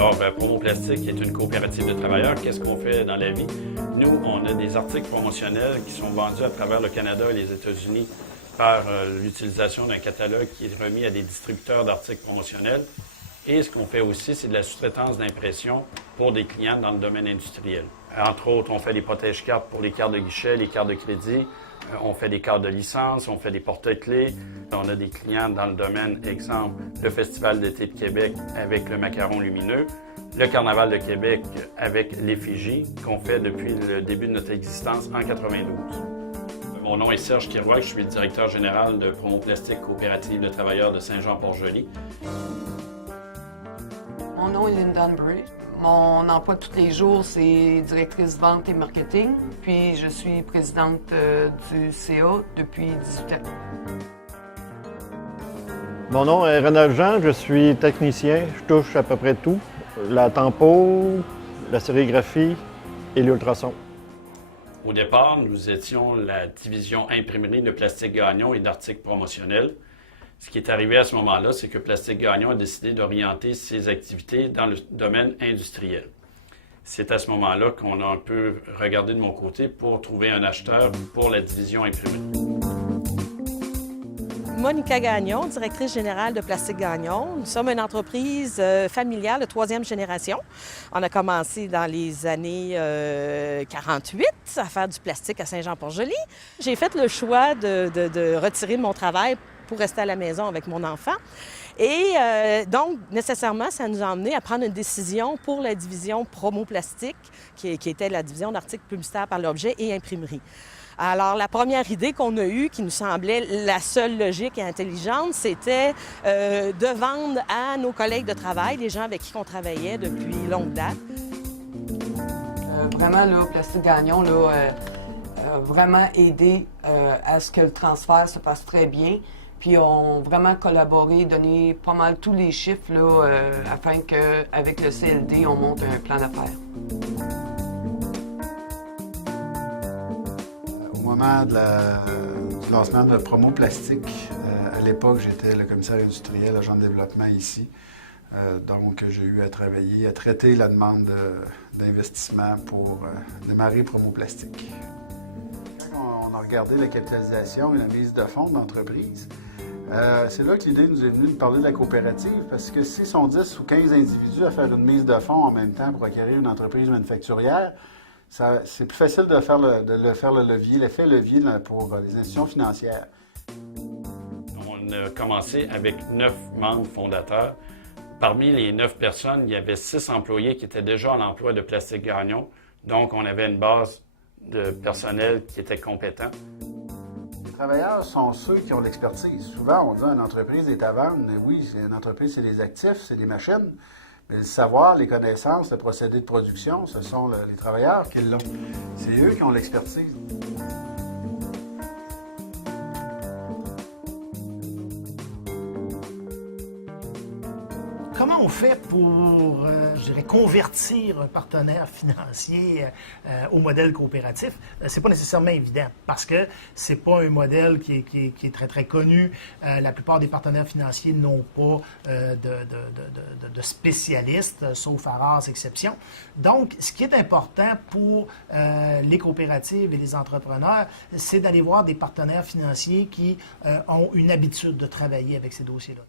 Alors, Promo Plastique est une coopérative de travailleurs. Qu'est-ce qu'on fait dans la vie? Nous, on a des articles promotionnels qui sont vendus à travers le Canada et les États-Unis par l'utilisation d'un catalogue qui est remis à des distributeurs d'articles promotionnels. Et ce qu'on fait aussi, c'est de la sous-traitance d'impression pour des clients dans le domaine industriel. Entre autres, on fait des protège-cartes pour les cartes de guichet, les cartes de crédit. On fait des cartes de licence, on fait des porte-clés. On a des clients dans le domaine, exemple, le Festival d'été de Québec avec le macaron lumineux, le Carnaval de Québec avec l'effigie qu'on fait depuis le début de notre existence en 92. Mon nom est Serge Kiroy, je suis le directeur général de Promo Plastique Coopérative de travailleurs de Saint-Jean-Port-Joli. Mon nom est Linda Dunbury. Mon emploi de tous les jours, c'est directrice vente et marketing. Puis je suis présidente du CA depuis 18 ans. Mon nom est Ronald Jean, je suis technicien. Je touche à peu près tout. La tempo, la sérigraphie et l'ultrason. Au départ, nous étions la division imprimerie de Plastique Gagnon et d'articles promotionnels. Ce qui est arrivé à ce moment-là, c'est que Plastique Gagnon a décidé d'orienter ses activités dans le domaine industriel. C'est à ce moment-là qu'on a un peu regardé de mon côté pour trouver un acheteur pour la division imprimerie. Monica Gagnon, directrice générale de Plastique Gagnon. Nous sommes une entreprise familiale de troisième génération. On a commencé dans les années 48 à faire du plastique à Saint-Jean-Port-Joli. J'ai fait le choix de retirer de mon travail pour rester à la maison avec mon enfant. Et donc, nécessairement, ça nous a amené à prendre une décision pour la division Promo Plastique, qui était la division d'articles publicitaires par l'objet et imprimerie. Alors, la première idée qu'on a eue, qui nous semblait la seule logique et intelligente, c'était de vendre à nos collègues de travail, les gens avec qui on travaillait depuis longue date. Vraiment, là, Plastique Gagnon, là, vraiment aidé à ce que le transfert se passe très bien. Puis on vraiment collaboré, donné pas mal tous les chiffres là, afin qu'avec le CLD, on monte un plan d'affaires. Au moment du lancement de Promo Plastique, à l'époque, j'étais le commissaire industriel, agent de développement ici. Donc, j'ai eu à travailler, à traiter la demande d'investissement pour démarrer Promo Plastique. Quand on a regardé la capitalisation et la mise de fonds de l'entreprise, c'est là que l'idée nous est venue de parler de la coopérative, parce que si sont 10 ou 15 individus à faire une mise de fonds en même temps pour acquérir une entreprise manufacturière, c'est plus facile de faire le levier, l'effet levier pour les institutions financières. On a commencé avec 9 membres fondateurs. Parmi les 9 personnes, il y avait 6 employés qui étaient déjà en emploi de Plastique Gagnon. Donc, on avait une base de personnel qui était compétent. Les travailleurs sont ceux qui ont l'expertise. Souvent, on dit une entreprise est à vendre, mais oui, une entreprise, c'est des actifs, c'est des machines. Mais le savoir, les connaissances, le procédé de production, ce sont les travailleurs qui l'ont. C'est eux qui ont l'expertise. Comment on fait pour, je dirais, convertir un partenaire financier au modèle coopératif? C'est pas nécessairement évident parce que c'est pas un modèle qui est très, très connu. La plupart des partenaires financiers n'ont pas de spécialistes, sauf à rares exceptions. Donc, ce qui est important pour les coopératives et les entrepreneurs, c'est d'aller voir des partenaires financiers qui ont une habitude de travailler avec ces dossiers-là.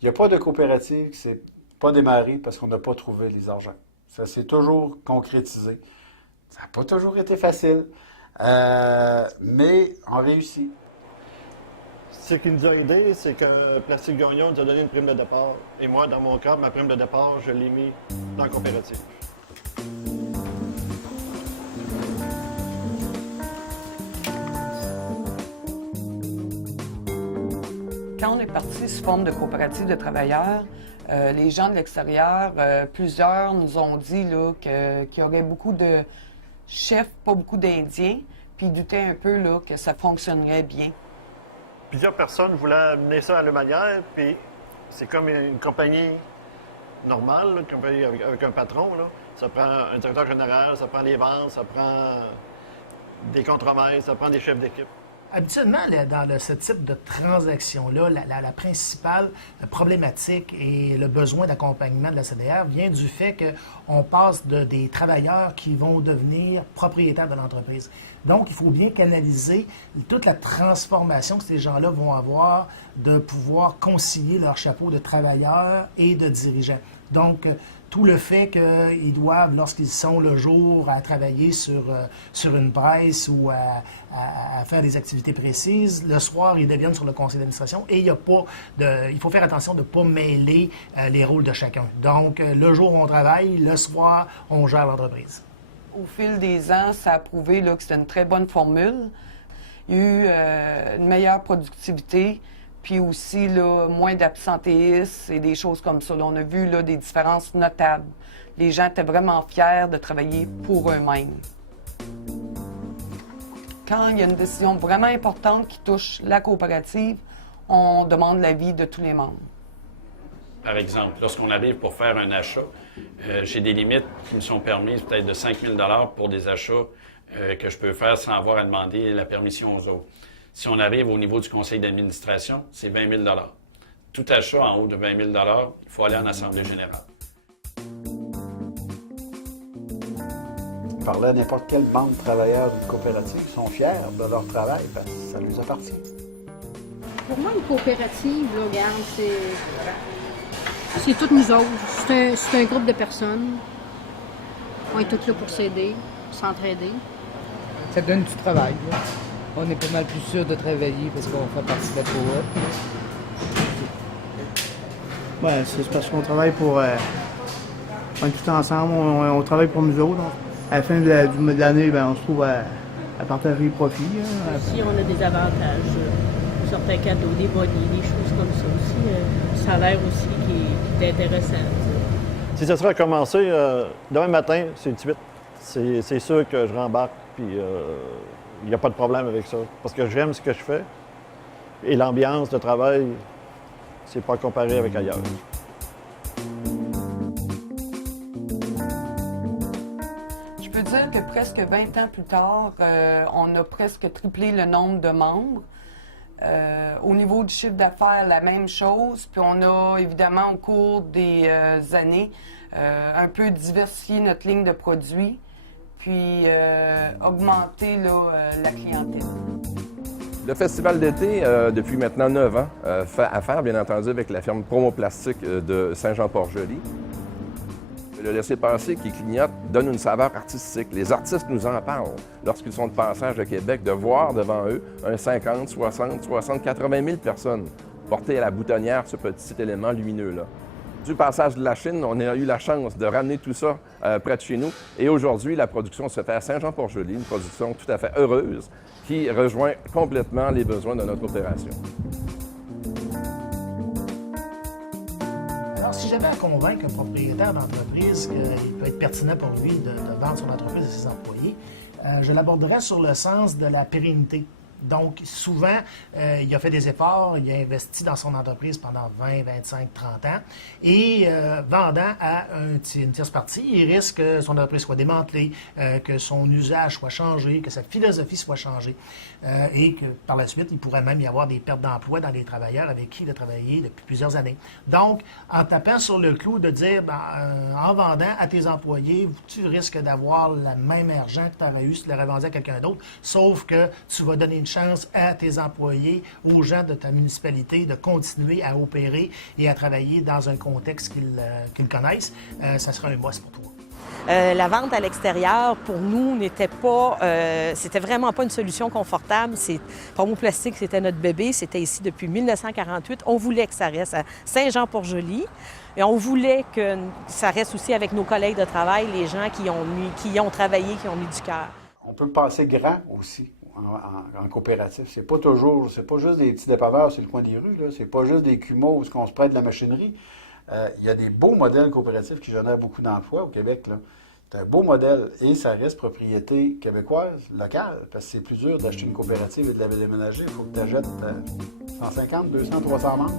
Il n'y a pas de coopérative qui ne s'est pas démarrée parce qu'on n'a pas trouvé les argents. Ça s'est toujours concrétisé. Ça n'a pas toujours été facile, mais on réussit. Ce qui nous a aidé, c'est que Plastique Gagnon nous a donné une prime de départ. Et moi, dans mon cas, ma prime de départ, je l'ai mis dans la coopérative. Quand on est parti sous forme de coopérative de travailleurs, les gens de l'extérieur, plusieurs nous ont dit là, qu'il y aurait beaucoup de chefs, pas beaucoup d'Indiens, puis ils doutaient un peu là, que ça fonctionnerait bien. Plusieurs personnes voulaient mener ça à leur manière, puis c'est comme une compagnie normale, là, une compagnie avec un patron. Là. Ça prend un directeur général, ça prend les ventes, ça prend des contremaîtres, ça prend des chefs d'équipe. Habituellement, ce type de transaction-là, la principale problématique et le besoin d'accompagnement de la CDR vient du fait qu'on passe des travailleurs qui vont devenir propriétaires de l'entreprise. Donc, il faut bien canaliser toute la transformation que ces gens-là vont avoir de pouvoir concilier leur chapeau de travailleurs et de dirigeants. Donc, tout le fait qu'ils doivent, lorsqu'ils sont le jour à travailler sur une presse ou à faire des activités précises, le soir, ils deviennent sur le conseil d'administration et il faut faire attention de ne pas mêler les rôles de chacun. Donc, le jour, on travaille, le soir, on gère l'entreprise. Au fil des ans, ça a prouvé là, que c'était une très bonne formule. Il y a eu une meilleure productivité, puis aussi là, moins d'absentéisme et des choses comme ça. Là, on a vu là, des différences notables. Les gens étaient vraiment fiers de travailler pour eux-mêmes. Quand il y a une décision vraiment importante qui touche la coopérative, on demande l'avis de tous les membres. Par exemple, lorsqu'on arrive pour faire un achat, j'ai des limites qui me sont permises peut-être de 5 000 $ pour des achats que je peux faire sans avoir à demander la permission aux autres. Si on arrive au niveau du conseil d'administration, c'est 20 000 $. Tout achat en haut de 20 000 $, il faut aller en assemblée générale. Parler à n'importe quel membre travailleur d'une coopérative qui sont fiers de leur travail parce que ça leur appartient. Pour moi, une coopérative, là, regarde, c'est toutes nous autres. C'est un groupe de personnes. On est tous là pour s'aider, s'entraider. Ça donne du travail. Là. On est pas mal plus sûr de travailler parce qu'on fait partie de la coop. Ouais, c'est parce qu'on travaille pour... on est tous ensemble, on travaille pour nous autres. À la fin de l'année, on se trouve à partager les profits. Aussi, on a des avantages. Certains cadeaux, des bonnets, des choses comme ça aussi. Le salaire aussi qui est intéressant. Si ça serait à commencer demain matin, c'est tout de suite. C'est sûr que je rembarque, puis il n'y a pas de problème avec ça. Parce que j'aime ce que je fais. Et l'ambiance de travail, c'est pas comparé avec ailleurs. Je peux dire que presque 20 ans plus tard, on a presque triplé le nombre de membres. Au niveau du chiffre d'affaires, la même chose. Puis on a évidemment au cours des années un peu diversifié notre ligne de produits, puis augmenté là, la clientèle. Le festival d'été, depuis maintenant 9 ans, fait affaire bien entendu avec la firme Promo Plastique de Saint-Jean-Port-Joli. Le laissez-passer qui clignote donne une saveur artistique. Les artistes nous en parlent lorsqu'ils sont de passage à Québec, de voir devant eux un 50, 60, 60, 80 000 personnes porter à la boutonnière ce petit élément lumineux-là. Du passage de la Chine, on a eu la chance de ramener tout ça près de chez nous. Et aujourd'hui, la production se fait à Saint-Jean-Port-Joli, une production tout à fait heureuse qui rejoint complètement les besoins de notre opération. Alors, si j'avais à convaincre un propriétaire d'entreprise qu'il peut être pertinent pour lui de vendre son entreprise à ses employés, je l'aborderais sur le sens de la pérennité. Donc, souvent, il a fait des efforts, il a investi dans son entreprise pendant 20, 25, 30 ans. Et vendant à une tierce partie, il risque que son entreprise soit démantelée, que son usage soit changé, que sa philosophie soit changée. Et que par la suite, il pourrait même y avoir des pertes d'emploi dans les travailleurs avec qui il a travaillé depuis plusieurs années. Donc, en tapant sur le clou de dire, en vendant à tes employés, tu risques d'avoir le même argent que tu aurais eu si tu l'aurais vendu à quelqu'un d'autre, sauf que tu vas donner une chance à tes employés, aux gens de ta municipalité de continuer à opérer et à travailler dans un contexte qu'ils connaissent. Ça sera un must pour toi. La vente à l'extérieur, pour nous, n'était pas... c'était vraiment pas une solution confortable. Promo Plastique, c'était notre bébé. C'était ici depuis 1948. On voulait que ça reste à Saint-Jean-Port-Joli. Et on voulait que ça reste aussi avec nos collègues de travail, les gens qui y ont travaillé, qui ont mis du cœur. On peut penser grand aussi en coopérative. C'est pas juste des petits dépaveurs sur le coin des rues, là. C'est pas juste des cumos où on se prête de la machinerie. Il y a des beaux modèles coopératifs qui génèrent beaucoup d'emplois au Québec, là. C'est un beau modèle et ça reste propriété québécoise, locale, parce que c'est plus dur d'acheter une coopérative et de la déménager. Il faut que tu achètes 150, 200, 300 membres.